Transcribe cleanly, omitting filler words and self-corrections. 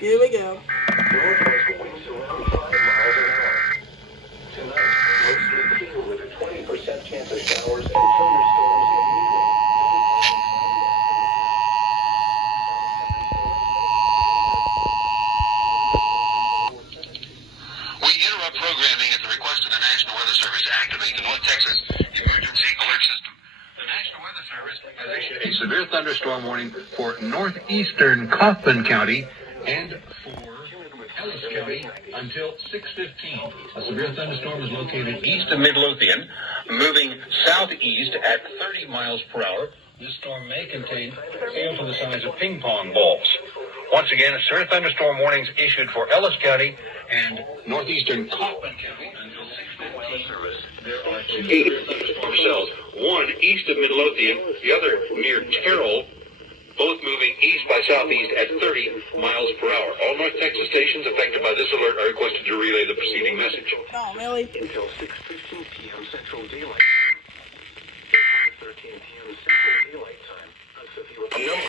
Here we go. Northwest winds around 5 miles an hour. Tonight, mostly clear with a 20% chance of showers and thunderstorms in the evening. We interrupt programming at the request of the National Weather Service to activate the North Texas Emergency Alert System. The National Weather Service has issued a severe thunderstorm warning for northeastern Kaufman County and for Ellis County until 6:15. A severe thunderstorm is located east of Midlothian, moving southeast at 30 miles per hour. This storm may contain hail to the size of ping pong balls. Once again, severe thunderstorm warnings issued for Ellis County and northeastern Kaufman County until 6:15. There are two severe thunderstorm cells, one east of Midlothian, the other near Terrell, both moving east by southeast at 30 miles per hour. All North Texas stations affected by this alert are requested to relay the preceding message. Oh, really? Until 6:15 p.m. Central Daylight Time. 5:13 p.m. Central Daylight Time.